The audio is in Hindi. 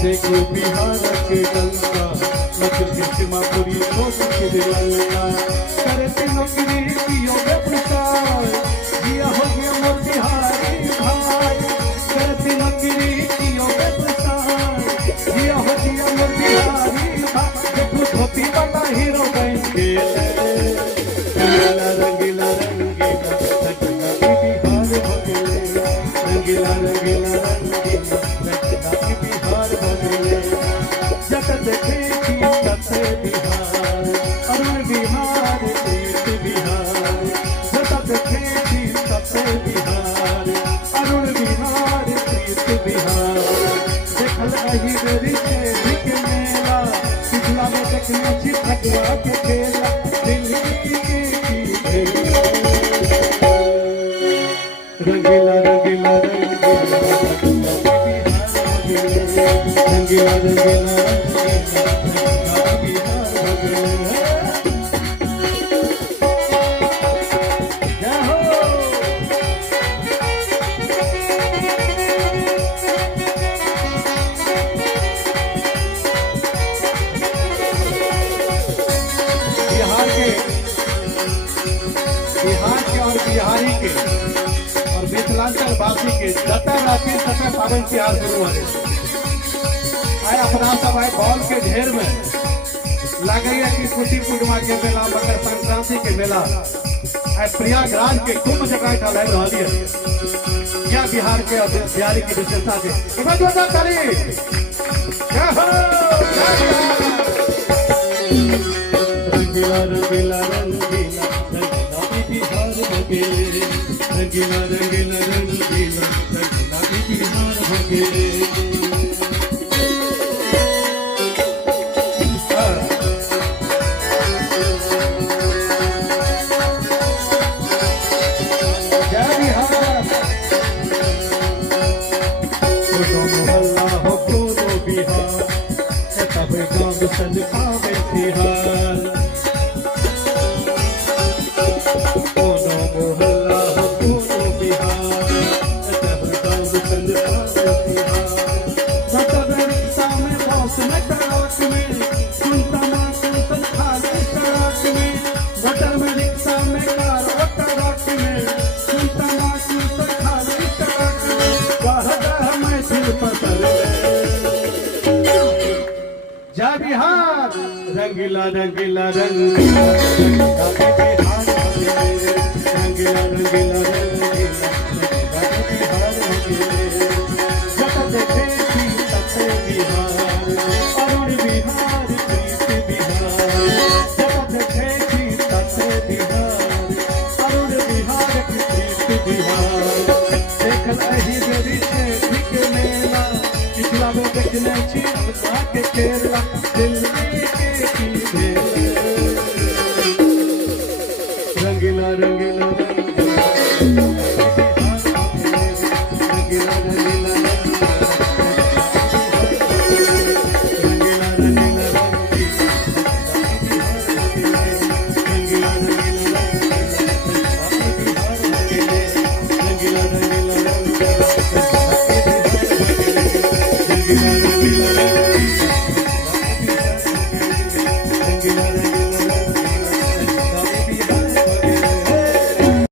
देखो बिहार के गंगा मधुर की सीमापुरी छोट श्रीलंका करते नौकरी कियो प्रसार दिया हो गया मोर बिहारी भाई करते नौकरी कियो प्रसार दिया हो गया मोर बिहारी भाई देखो धोती वाला हीरो बन के रंगीला रंगीला बिहार हो गए रंगीला रंगीला रंगीला रंगीला रंगीला रंगीला बिहार के और बिहारी के और मिथिलांचल वासी के जतः रात्रि तथा पावन त्योहार शुरू हो आए अपना सब आए बॉल के ढेर में लगैया की खुशी पूर्णिमा के मेला मकर संक्रांति के मेला आए प्रयागराज के कुंभ जगह का लहर रही है यह बिहार के और बिहारी की विशेषता है रंगीला रंगीला रंगीला रंगीला रंगीला रंगीला रंगीला बिहार हो गए मोहल्ला हो कोनो बिहार तब गाँव सन पावे तिहार जय बिहार रंगीला रंगीला रंगीला रंगीला रंगीला केरला